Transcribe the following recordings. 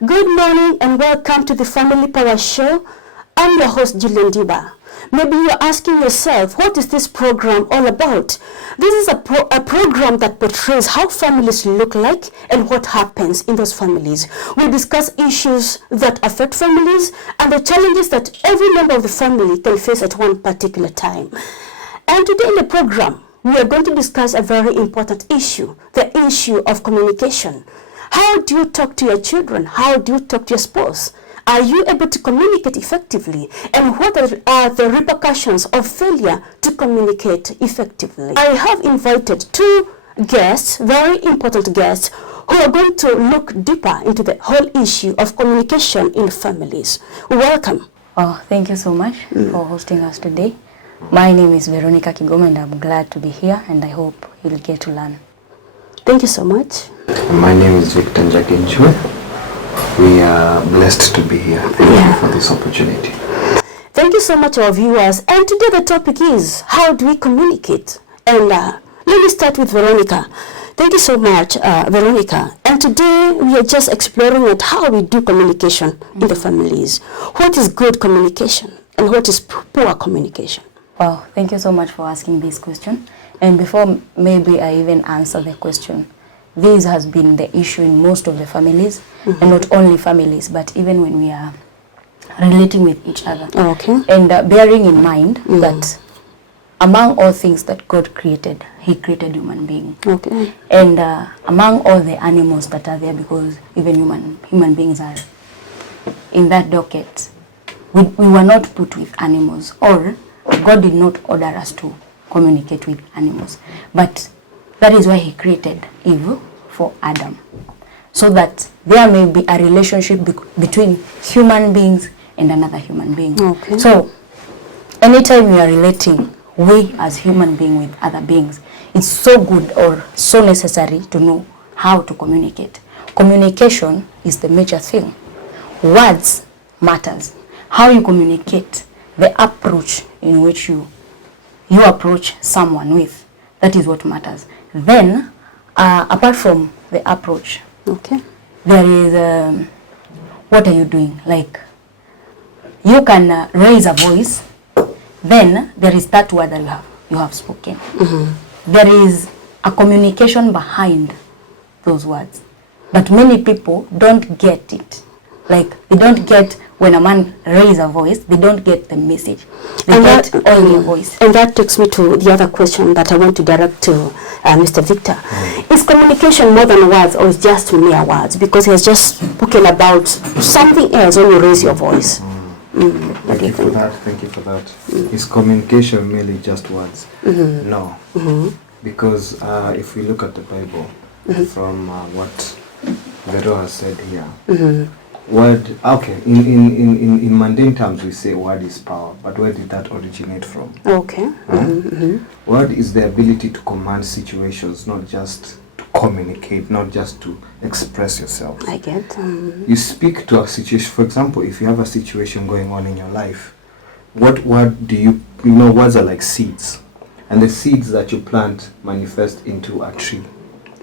Good morning and welcome to the Family Power Show. I'm your host, Ndiba. Maybe you're asking yourself, what is this program all about? This is a program that portrays how families look like and what happens in those families. We discuss issues that affect families and the challenges that every member of the family can face at one particular time. And today in the program, we are going to discuss a very important issue, the issue of communication. How do you talk to your children? How do you talk to your spouse? Are you able to communicate effectively? And what are the repercussions of failure to communicate effectively? I have invited two guests, very important guests, who are going to look deeper into the whole issue of communication in families. Welcome. Oh, thank you so much for hosting us today. My name is Veronica Kigoma and I'm glad to be here and I hope you'll get to learn. Thank you so much. My name is Victor Njaginchwe. We are blessed to be here. Thank you for this opportunity. Thank you so much, our viewers. And today the topic is, how do we communicate? And let me start with Veronica. Thank you so much, Veronica. And today we are just exploring at how we do communication in the families. What is good communication and what is poor communication? Wow, thank you so much for asking this question. And before maybe I even answer the question, this has been the issue in most of the families, and not only families, but even when we are relating with each other. Okay. And bearing in mind that among all things that God created, He created human being. Okay. And among all the animals that are there, because even human beings are in that docket, we were not put with animals, or God did not order us to communicate with animals. But that is why He created Eve for Adam, so that there may be a relationship between human beings and another human being. Okay. So anytime we are relating, we as human beings with other beings, it's so good or so necessary to know how to communicate. Communication is the major thing. Words matters. How you communicate, the approach in which you approach someone with, that is what matters. Then, apart from the approach, Okay. there is, what are you doing? Like, you can raise a voice, then there is that word that you have spoken. There is a communication behind those words. But many people don't get it. Like, they don't get when a man raises a voice, they don't get the message. They get only a voice. And that takes me to the other question that I want to direct to Mr. Victor. Is communication more than words, or is just mere words? Because he has just spoken about something else when you raise your voice. Thank you for that. Thank you for that. Is communication merely just words? No. Because if we look at the Bible, from what Vero has said here, word, okay, in mundane terms we say word is power, but where did that originate from? Okay. Word is the ability to command situations, not just to communicate, not just to express yourself. I get. You speak to a situation. For example, if you have a situation going on in your life, what word do you know, words are like seeds, and the seeds that you plant manifest into a tree.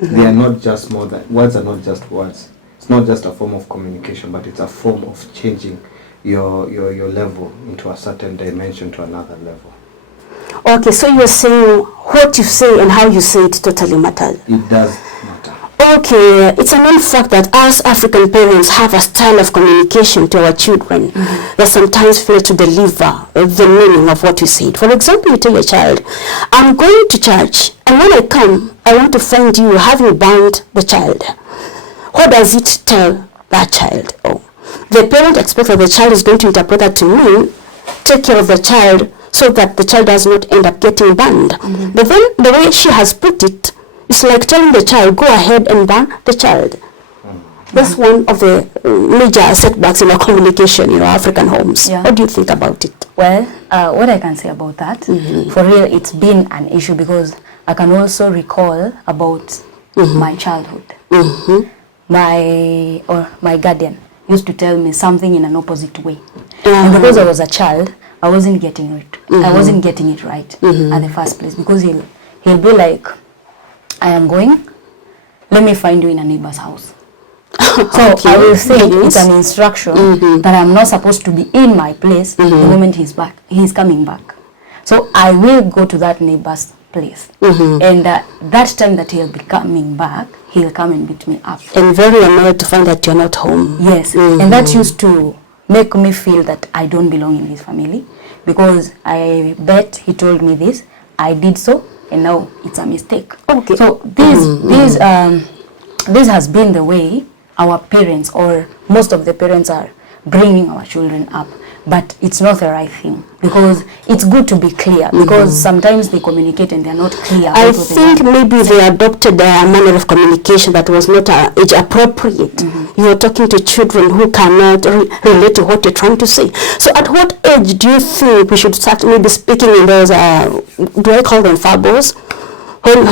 They are not just more than, words are not just words. It's not just a form of communication, but it's a form of changing your level into a certain dimension to another level. Okay, so you're saying what you say and how you say it totally matters. It does matter. Okay, it's a known fact that us African parents have a style of communication to our children that sometimes fail to deliver the meaning of what we said. For example, you tell your child, I'm going to church, and when I come, I want to find you having bound the child. What does it tell that child? Oh, the parent expects that the child is going to interpret that to mean take care of the child so that the child does not end up getting banned. But then the way she has put it, it's like telling the child, go ahead and ban the child. That's one of the major setbacks in our communication in our African homes. Yeah. What do you think about it? Well, what I can say about that, for real, it's been an issue because I can also recall about my childhood. My guardian used to tell me something in an opposite way. And because I was a child, I wasn't getting it. I wasn't getting it right at the first place, because he'll be like, I am going, let me find you in a neighbor's house. So Okay. I will think Yes. it's an instruction that I'm not supposed to be in my place the moment he's coming back. So I will go to that neighbor's place. And that time that he'll be coming back, he'll come and beat me up. And very annoyed to find that you're not home. Yes, and that used to make me feel that I don't belong in this family, because I bet he told me this, I did so, and now it's a mistake. Okay. So this has been the way our parents, or most of the parents, are bringing our children up. But it's not the right thing, because it's good to be clear, because sometimes they communicate and they're not clear. I about what they think want. maybe they adopted a manner of communication that was not age appropriate. You're talking to children who cannot relate to what you're trying to say. So at what age do you think we should start maybe speaking in those, do I call them fables? When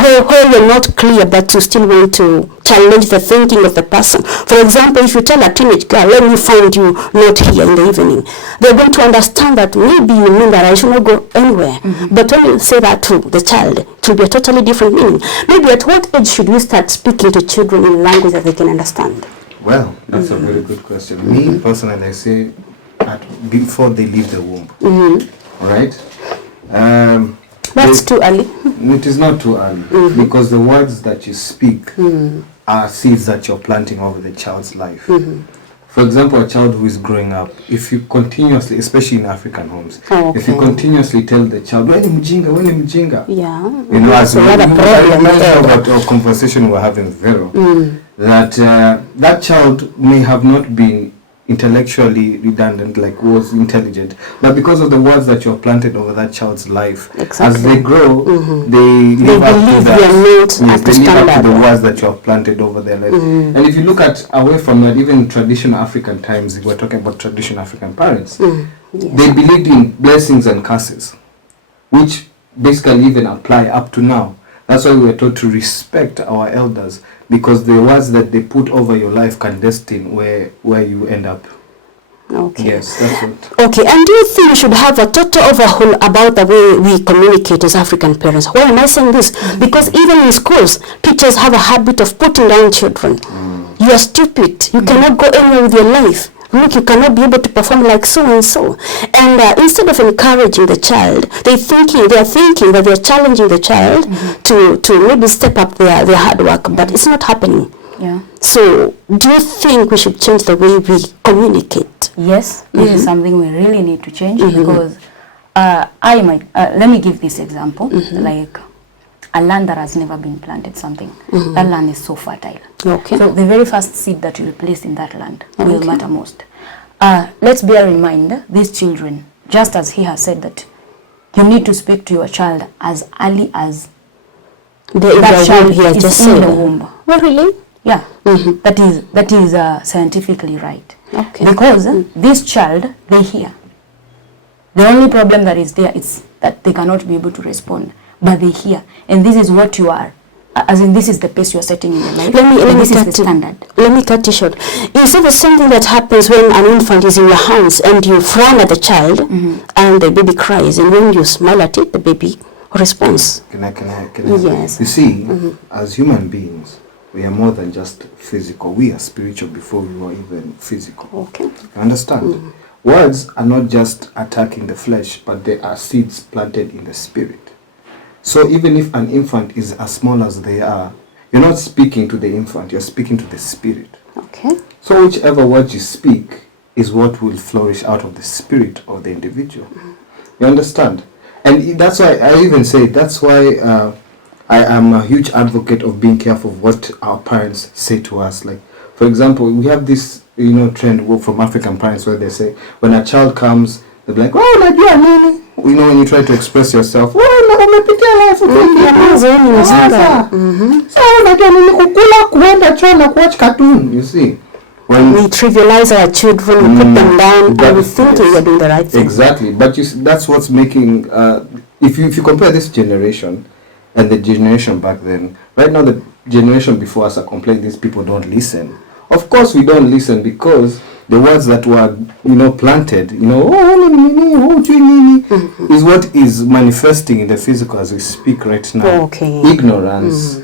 you're not clear, but you still want to challenge the thinking of the person. For example, if you tell a teenage girl, let me find you not here in the evening, they're going to understand that maybe you mean that I should not go anywhere. But when you say that to the child, it will be a totally different meaning. Maybe at what age should we start speaking to children in language that they can understand? Well, that's a very good question. Me, personally, I say before they leave the womb. All right? That's too early. It is not too early, because the words that you speak are seeds that you're planting over the child's life. For example, a child who is growing up, if you continuously, especially in African homes, if you continuously tell the child, when mjinga, Yeah. you know, as about our conversation we were having with Vero, that that child may have not been intellectually redundant, like was intelligent, but because of the words that you have planted over that child's life, as they grow, they live up to that. They live up to the words that you have planted over their life. And if you look at away from that, even traditional African times, if we're talking about traditional African parents, they believed in blessings and curses, which basically even apply up to now. That's why we are taught to respect our elders, because the words that they put over your life can destine where you end up. Okay. Yes, that's it. Okay, and do you think we should have a total overhaul about the way we communicate as African parents? Why am I saying this? Because even in schools, teachers have a habit of putting down children. You are stupid. You cannot go anywhere with your life. Look, you cannot be able to perform like so and so. And instead of encouraging the child, they are thinking that they are challenging the child to maybe step up their hard work, but it's not happening. Yeah. So, do you think we should change the way we communicate? Yes, this is something we really need to change, because let me give this example, like a land that has never been planted something, that land is so fertile. Okay. So the very first seed that you will place in that land will matter most. Let's bear in mind, these children, just as he has said that you need to speak to your child as early as that child is in the womb. Oh, really? Yeah, that is scientifically right. Okay. Because this child, they hear. The only problem that is there is that they cannot be able to respond, but they hear. And this is what you are, as in this is the pace you are setting in your life. This is the standard. Let me cut you short. You see the same thing that happens when an infant is in your hands and you frown at the child and the baby cries, and when you smile at it, the baby responds. Can I? Yes. You see, as human beings, we are more than just physical. We are spiritual before we were even physical. Okay. You understand? Words are not just attacking the flesh, but they are seeds planted in the spirit. So even if an infant is as small as they are, you're not speaking to the infant, you're speaking to the spirit. Okay. So whichever word you speak is what will flourish out of the spirit of the individual. You understand? And that's why I even say, that's why I am a huge advocate of being careful of what our parents say to us. Like, for example, we have this, trend from African parents where they say, when a child comes, they'll be like, oh, unajua nini? When you try to express yourself, umepitia life unajua nini kukula, kuenda choo na kuwatch cartoon, you see. When we trivialize our children, we put them down, and we think we're doing the right thing. Exactly, but that's what's making, if you compare this generation and the generation back then, right now the generation before us are complaining these people don't listen. Of course we don't listen, because the words that were, planted, is what is manifesting in the physical as we speak right now. Okay. Ignorance,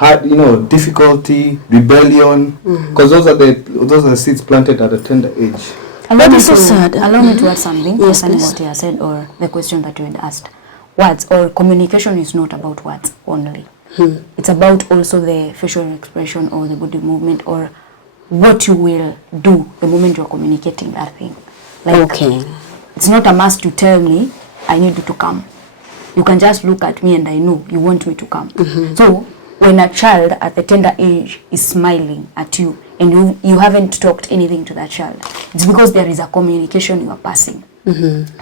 hard, difficulty, rebellion, because those are the seeds planted at a tender age. Allow me so sad. Allow me to add something Yes, concerning please. what you have said or the question that you had asked. Words or communication is not about words only. It's about also the facial expression or the body movement or what you will do the moment you're communicating that thing. Like, Okay. it's not a must to tell me, I need you to come. You can just look at me and I know you want me to come. So when a child at the tender age is smiling at you and you haven't talked anything to that child, it's because there is a communication you are passing.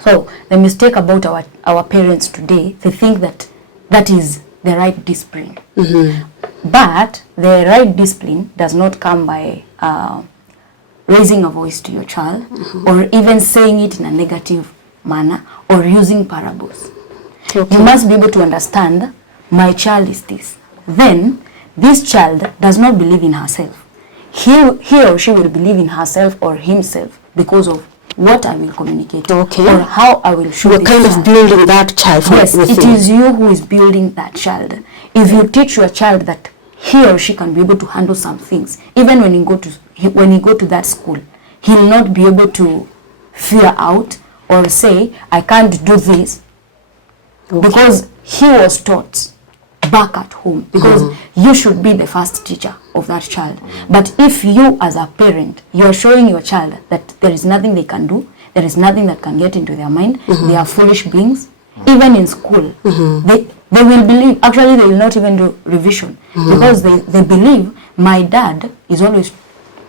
So the mistake about our parents today, they think that is the right discipline. But the right discipline does not come by raising a voice to your child or even saying it in a negative manner or using parables. Okay. You must be able to understand, my child is this. Then, this child does not believe in herself. He or she will believe in herself or himself because of what I will communicate Okay. or how I will show You're this kind child. of building that child from Yes, it within. is you who is building that child. If you teach your child that he or she can be able to handle some things, even when you go to that school, he'll not be able to fear out or say, I can't do this, because he was taught back at home, because you should be the first teacher of that child. But if you as a parent, you're showing your child that there is nothing they can do, there is nothing that can get into their mind, they are foolish beings, even in school, they will believe, actually they will not even do revision, because they believe my dad is always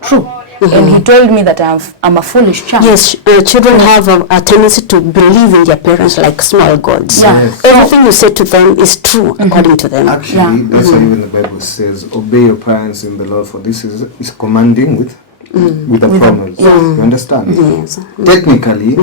true. And he told me that I'm a foolish child. Yes, children have a tendency to believe in their parents like small gods. Yeah. Yes. Everything you say to them is true according to them. Actually, that's why even the Bible says, obey your parents in the Lord, for this is commanding with a promise. You understand? Yes. Technically,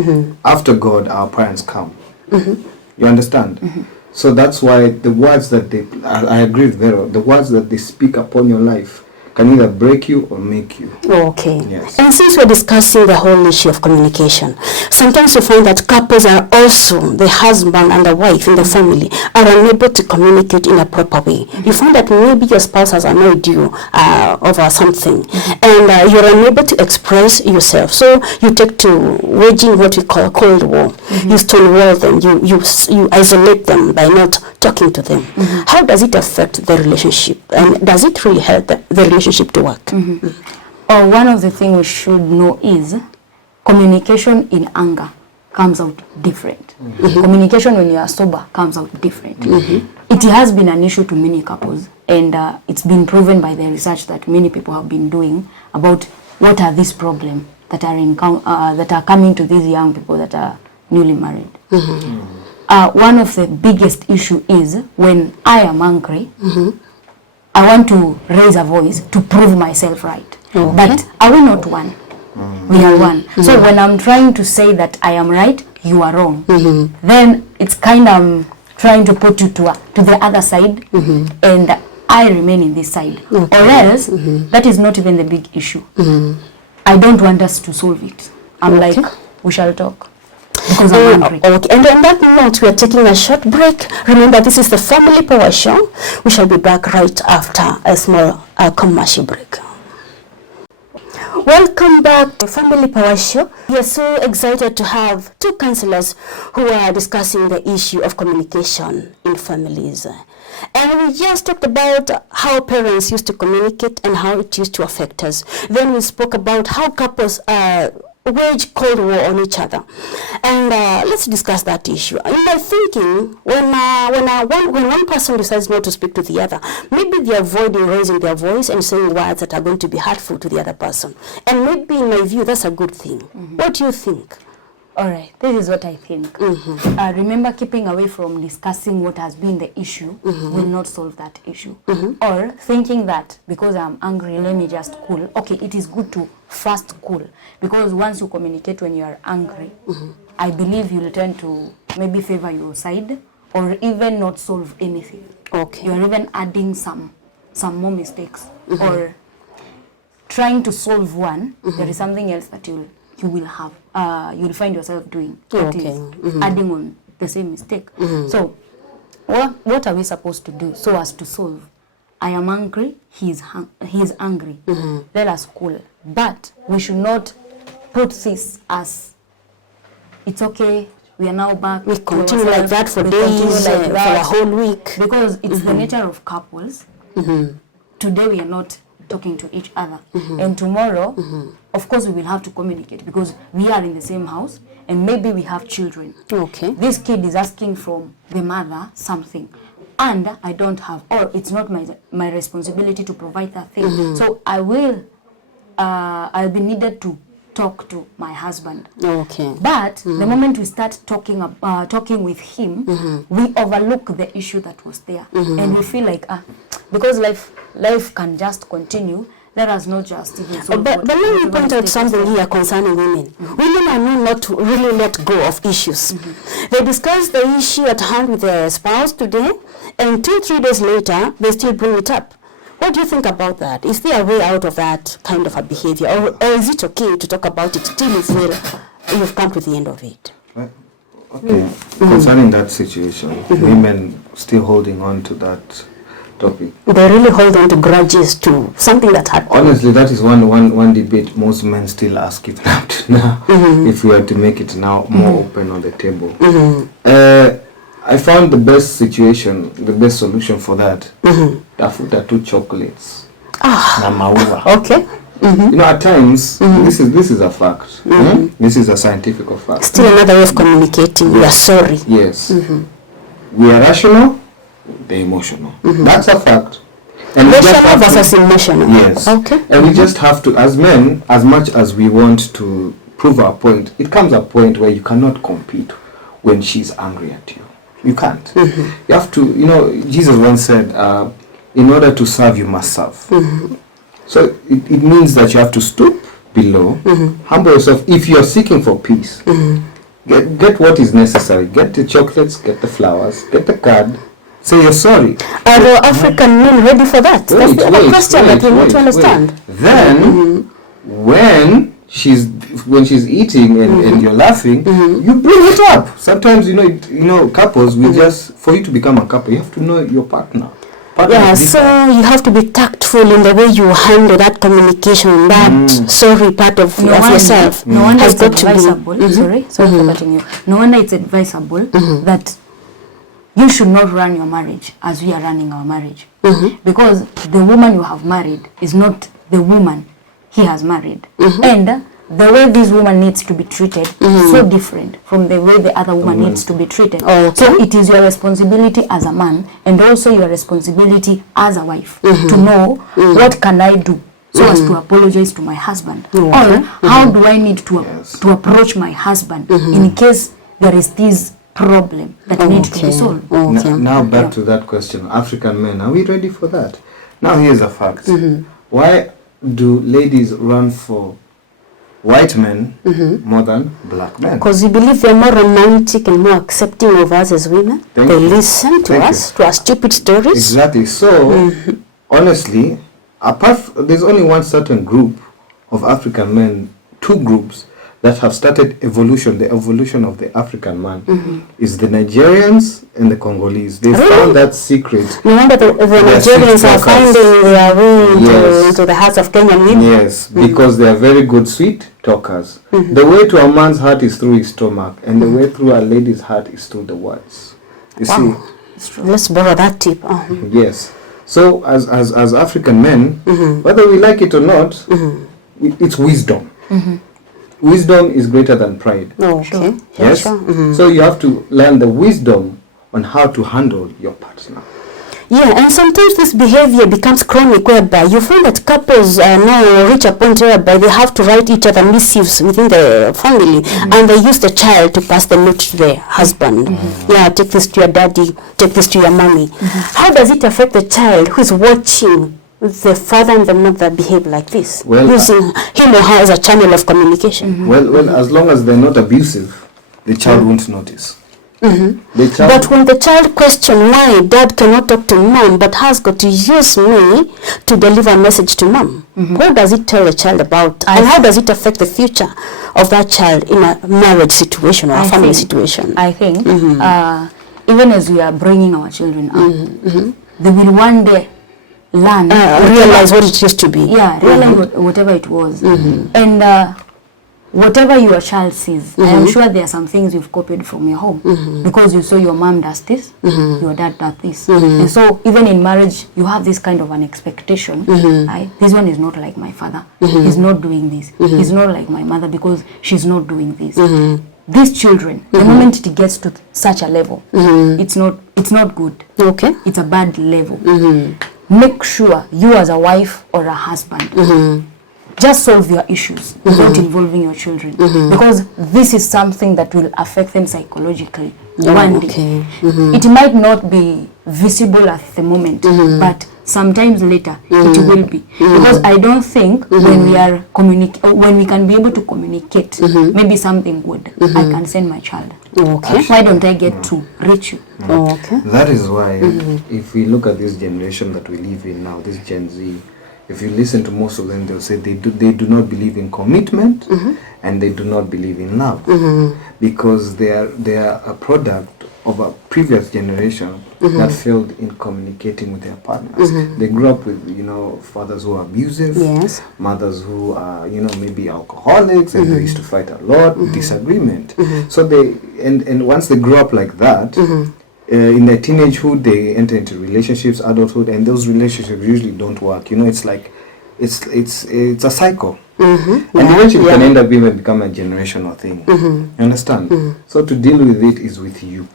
after God, our parents come. You understand? So that's why the words that I agree with Vero, the words that they speak upon your life can either break you or make you. Okay. Yes. And since we're discussing the whole issue of communication, sometimes you find that couples are also, the husband and the wife in the family, are unable to communicate in a proper way. You find that maybe your spouse has annoyed you over something, and you're unable to express yourself. So you take to waging what we call a cold war. You stonewall them, you isolate them by not talking to them. How does it affect the relationship? And does it really help the relationship to work? One of the things we should know is communication in anger comes out different. Communication when you are sober comes out different. It has been an issue to many couples, and it's been proven by the research that many people have been doing about what are these problems that are coming to these young people that are newly married. One of the biggest issue is when I am angry, I want to raise a voice to prove myself right. But are we not one? We are one. So when I'm trying to say that I am right, you are wrong, then it's kind of trying to put you to the other side, and I remain in this side. Or else, that is not even the big issue. I don't want us to solve it. I'm like, we shall talk. Because I'm hungry. Okay, and on that note, we are taking a short break. Remember, this is the Family Power Show. We shall be back right after a small commercial break. Welcome back to Family Power Show. We are so excited to have two counselors who are discussing the issue of communication in families. And we just talked about how parents used to communicate and how it used to affect us. Then we spoke about how couples wage cold war on each other, and let's discuss that issue. In my thinking, when one person decides not to speak to the other, maybe they are avoiding raising their voice and saying words that are going to be hurtful to the other person, and maybe in my view that's a good thing. What do you think? All right, this is what I think. Remember, keeping away from discussing what has been the issue will not solve that issue. Or thinking that because I'm angry, let me just cool. Okay, it is good to first cool, because once you communicate when you are angry, I believe you'll tend to maybe favor your side or even not solve anything. Okay. You're even adding some more mistakes or trying to solve one. There is something else that you will have, you'll find yourself doing. That is adding on the same mistake. So what are we supposed to do so as to solve I am angry, he is angry. Let us cool. But we should not put this as, it's okay, we are now back. We continue like that for days, for a whole week. Because it's the nature of couples. Today we are not talking to each other. And tomorrow, of course, we will have to communicate because we are in the same house and maybe we have children. Okay. This kid is asking from the mother something and I don't have, or it's not my responsibility to provide that thing. So I'll be needed to talk to my husband. Okay. But the moment we start talking with him, we overlook the issue that was there, and we feel like because life can just continue. Let us not just even. But let me point out something here concerning women. Women are known not to really let go of issues. They discuss the issue at hand with their spouse today, and 2-3 days later, they still bring it up. What do you think about that? Is there a way out of that kind of a behavior, or is it okay to talk about it till you feel you've come to the end of it? Okay. Concerning that situation, women still holding on to that topic. They really hold on to grudges to something that happened. Honestly, that is one debate most men still ask even up to now. If we are to make it now more open on the table. I found the best solution for that. Tafuta 2 chocolates. Na maua. Okay. You know, at times, this is a fact. This is a scientific fact. Still another way of communicating. We are sorry. Yes. We are rational, they're emotional. That's a fact. And rational versus emotional. Yes. Okay. And we just have to, as men, as much as we want to prove our point, it comes a point where you cannot compete when she's angry at you. You can't. You have to, Jesus once said, in order to serve, you must serve. So it means that you have to stoop below, humble yourself. If you're seeking for peace, get what is necessary. Get the chocolates, get the flowers, get the card, say you're sorry. Are the African men ready for that? That's the other question that we need to understand. Then, when she's eating and you're laughing, you bring it up. Sometimes, couples, we just, for you to become a couple, you have to know your partner. Yeah, so you have to be tactful in the way you handle that communication, that sorry part of yourself. No wonder it's advisable. Sorry for cutting you. No wonder it's advisable that you should not run your marriage as we are running our marriage, because the woman you have married is not the woman he has married, and the way this woman needs to be treated is so different from the way the other woman needs to be treated. So it is your responsibility as a man and also your responsibility as a wife to know what can I do so as to apologize to my husband, or how do I need to approach my husband in case there is this problem that needs to be solved. Now back to that question. African men, are we ready for that? Now here's a fact. Why do ladies run for white men more than black men? Because we believe they're more romantic and more accepting of us as women. They listen to us, to our stupid stories. Exactly. So, honestly, there's only one certain group of African men, 2 groups that have started evolution. The evolution of the African man is the Nigerians and the Congolese. They found that secret. Remember the Nigerians are finding their way into the hearts of Kenyan women? Yes, because they are very good sweet talkers. The way to a man's heart is through his stomach, and the way through a lady's heart is through the words. You see? Let's borrow that tip. Yes. So as African men, whether we like it or not, it's wisdom. Wisdom is greater than pride. Okay. Yes. So you have to learn the wisdom on how to handle your partner. Yeah, and sometimes this behavior becomes chronic, whereby you find that couples now reach a point whereby they have to write each other missives within the family, and they use the child to pass the note to the husband. Yeah, take this to your daddy, take this to your mommy. How does it affect the child who is watching the father and the mother behave like this, using him or her as a channel of communication? Well, as long as they're not abusive, the child won't notice. But when the child questions why dad cannot talk to mom but has got to use me to deliver a message to mom, what does it tell the child about, and how does it affect the future of that child in a marriage situation or a family situation? I think even as we are bringing our children up, they will one day learn, realize what it used to be. yeah, realize whatever it was. And whatever your child sees, I am sure there are some things you've copied from your home because you saw your mom does this, your dad does this. And so even in marriage, you have this kind of an expectation. Right? This one is not like my father. He's not doing this. He's not like my mother because she's not doing this. These children, the moment it gets to such a level, it's not good. Okay. It's a bad level. Make sure you as a wife or a husband just solve your issues without involving your children, because this is something that will affect them psychologically one day. It might not be visible at the moment, but sometimes later it will be, because I don't think when we are when we can be able to communicate maybe something good, I can send my child. Okay. Why don't I get to reach you? Okay. That is why if we look at this generation that we live in now, this Gen Z, if you listen to most of them, they'll say they do not believe in commitment and they do not believe in love, because they are a product of a previous generation that failed in communicating with their partners. They grew up with, fathers who are abusive, Yes. mothers who are, maybe alcoholics, and they used to fight a lot, disagreement. So and once they grew up like that, in their teenagehood, they enter into relationships, adulthood, and those relationships usually don't work. It's like, it's a cycle. And eventually it can end up even become a generational thing. You understand? So to deal with it is with you.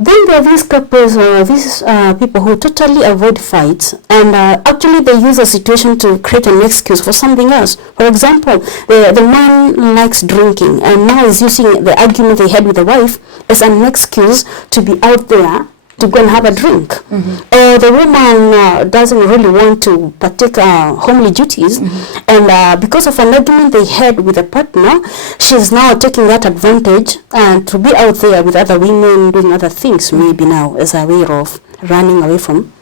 Then there are these couples, these people who totally avoid fights, and actually they use a situation to create an excuse for something else. For example, the man likes drinking and now is using the argument they had with the wife as an excuse to be out there to go and have a drink. The woman doesn't really want to partake homely duties, and because of an argument they had with a partner, she's now taking that advantage and to be out there with other women doing other things, maybe now as a way of running away from.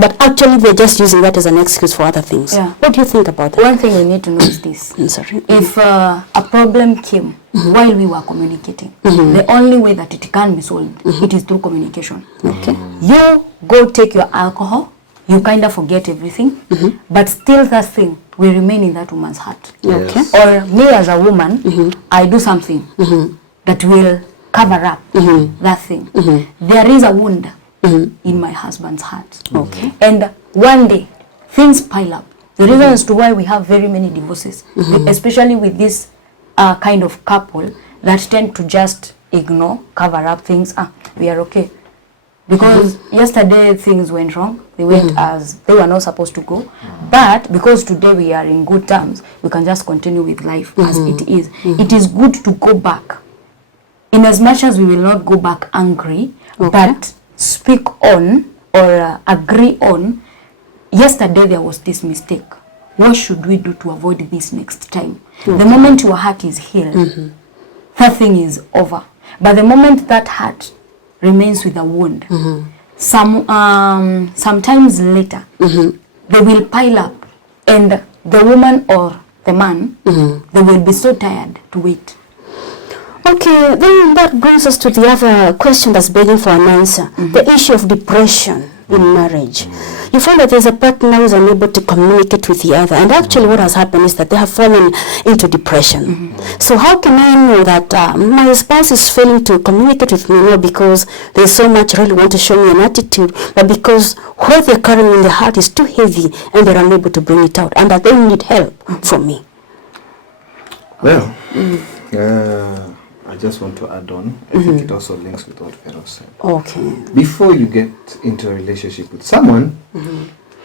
But actually they're just using that as an excuse for other things. Yeah. What do you think about that? One thing we need to know is this. Sorry. If a problem came while we were communicating, the only way that it can be solved, it is through communication. Okay. You go take your alcohol, you kind of forget everything, but still that thing will remain in that woman's heart. Okay. Or me as a woman, I do something that will cover up that thing. There is a wound in my husband's heart. Okay. And one day, things pile up. The reason as to why we have very many divorces, especially with this kind of couple that tend to just ignore, cover up things. We are okay. Because yesterday things went wrong. They went as they were not supposed to go. But because today we are in good terms, we can just continue with life as it is. It is good to go back. In as much as we will not go back angry, but speak on or agree on, yesterday there was this mistake. What should we do to avoid this next time? The moment your heart is healed, that thing is over. But the moment that heart remains with a wound, sometimes later, they will pile up, and the woman or the man, they will be so tired to wait. Okay, then that brings us to the other question that's begging for an answer. The issue of depression in marriage. You find that there's a partner who is unable to communicate with the other, and actually what has happened is that they have fallen into depression. So how can I know that my spouse is failing to communicate with me? Not because there's so much really want to show me an attitude, but because what they're carrying in their heart is too heavy and they're unable to bring it out, and that they need help from me. Well, I just want to add on. I think it also links with what Vero said. Okay. Before you get into a relationship with someone,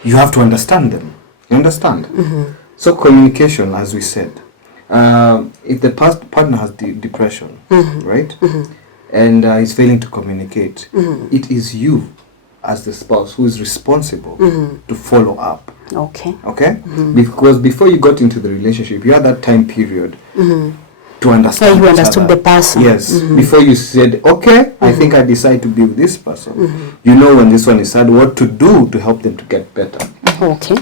you have to understand them. You understand? So communication, as we said, if the partner has depression, right, and is failing to communicate, it is you as the spouse who is responsible to follow up. Okay. Okay? Because before you got into the relationship, you had that time period to understand. So you each understood other. the person. Yes. Before you said, okay, I think I decide to be with this person. You know when this one is sad, what to do to help them to get better. Okay.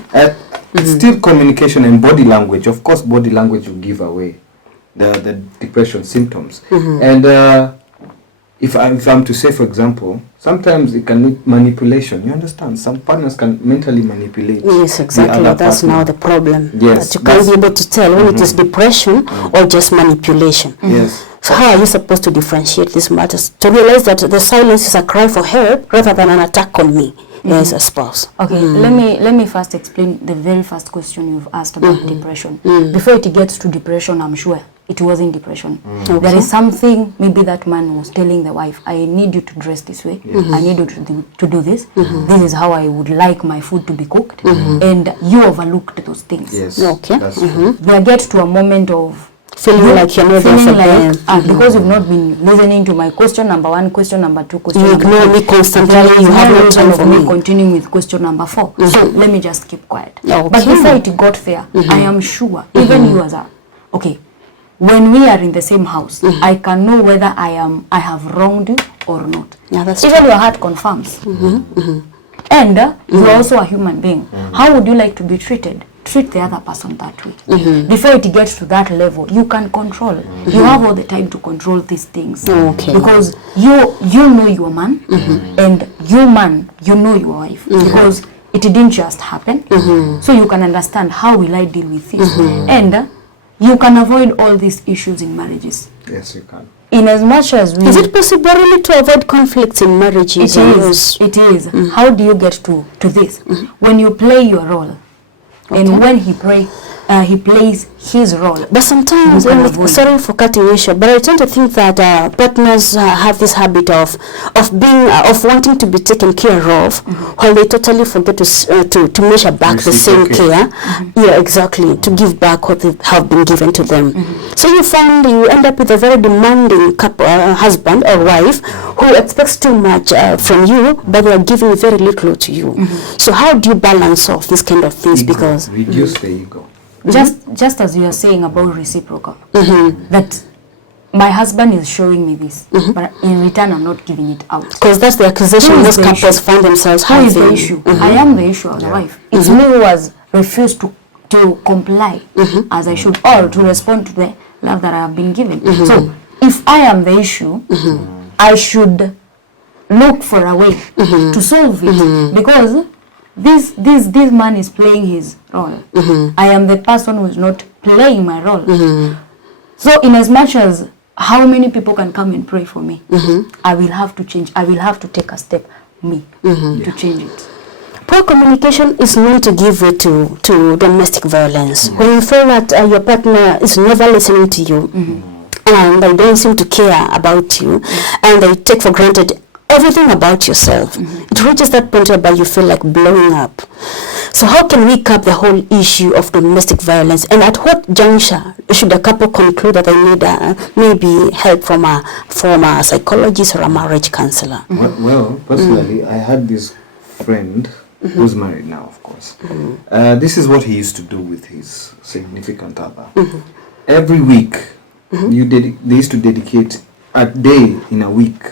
It's still communication and body language. Of course, body language will give away the depression symptoms. And if I'm to say, for example, sometimes it can need manipulation. You understand? Some partners can mentally manipulate. Yes, exactly. That's partner. now the problem. Yes, that you can't be able to tell when it is depression or just manipulation. Yes. So how are you supposed to differentiate these matters to realize that the silence is a cry for help rather than an attack on me as a spouse? Okay, let me first explain the very first question you've asked about depression. Before it gets to depression, I'm sure it wasn't depression. There is something, maybe that man was telling the wife, I need you to dress this way, I need you to do this, this is how I would like my food to be cooked, and you overlooked those things. Yes. Okay. That's true. There gets to a moment of Feeling like you're not there for them. because you've not been listening to my question number 1, question number 2, question You number ignore 3. me constantly. There is You have no no time reason for of me me. continuing with question number 4. So let me just keep quiet. Okay. But before it got there, I am sure, even you as a, okay, when we are in the same house, I can know whether I have wronged you or not. Yeah, that's even true. your heart confirms. And you are also a human being. How would you like to be treated? Treat the other person that way. Before it gets to that level, you can control. You have all the time to control these things. Okay. Because you know your man, and you man, you know your wife. Because it didn't just happen. So you can understand how will I deal with this. And you can avoid all these issues in marriages. Yes, you can. In as much as we... Is it possible really to avoid conflicts in marriages? It is. How do you get to this? When you play your role, and when he plays his role. But sometimes, sorry for cutting you short, but I tend to think that partners have this habit of wanting to be taken care of, while they totally forget to measure back the same care. Yeah, exactly. To give back what they have been given to them. So you find you end up with a very demanding husband or wife who expects too much from you, but they are giving very little to you. So how do you balance off these kind of things? Ego. Because reduce the ego. Just as you are saying about reciprocal, that my husband is showing me this, but in return I'm not giving it out. Because that's the accusation most couples find themselves having. Who is the issue? I am the issue of the wife. It's me who has refused to comply as I should, or to respond to the love that I have been given. So if I am the issue, I should look for a way to solve it, because this man is playing his role. I am the person who is not playing my role. So in as much as how many people can come and pray for me, I will have to change. I will have to take a step, to change it. Poor communication is known to give way to domestic violence. When you feel that your partner is never listening to you, and they don't seem to care about you, and they take for granted everything about yourself, it reaches that point whereby you feel like blowing up. So how can we curb the whole issue of domestic violence, and at what juncture should a couple conclude that they need maybe help from a psychologist or a marriage counselor? Well, personally, I had this friend who's married now, of course. This is what he used to do with his significant other. Every week, they used to dedicate a day in a week,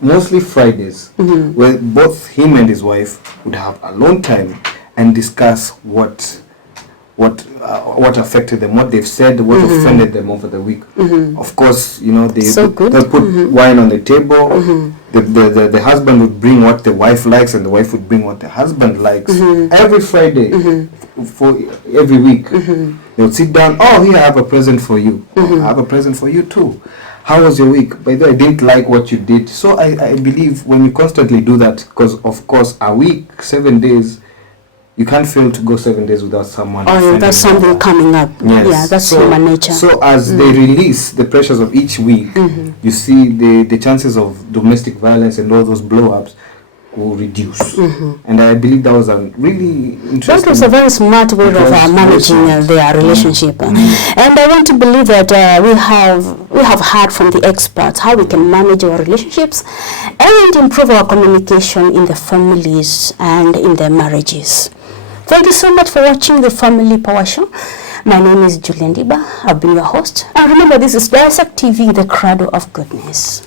mostly Fridays, where both him and his wife would have alone time and discuss what affected them, what they've said, what offended them over the week. Of course, they'll put wine on the table. The husband would bring what the wife likes, and the wife would bring what the husband likes. Every Friday, for every week, they would sit down. Oh, here, I have a present for you. Oh, I have a present for you too. How was your week? By the way, I didn't like what you did. So I believe when you constantly do that, because of course a week, 7 days, you can't fail to go 7 days without someone. Oh, that's something coming up. Yes. Yeah, that's human nature. So as they release the pressures of each week, you see the chances of domestic violence and all those blow-ups will reduce. And I believe that was a really interesting... That was a very smart way of managing their relationship. And I want to believe that we have heard from the experts how we can manage our relationships and improve our communication in the families and in the marriages. Thank you so much for watching the Family Power Show. My name is Ndiba. I've been your host. And remember, this is Dissect TV, the cradle of goodness.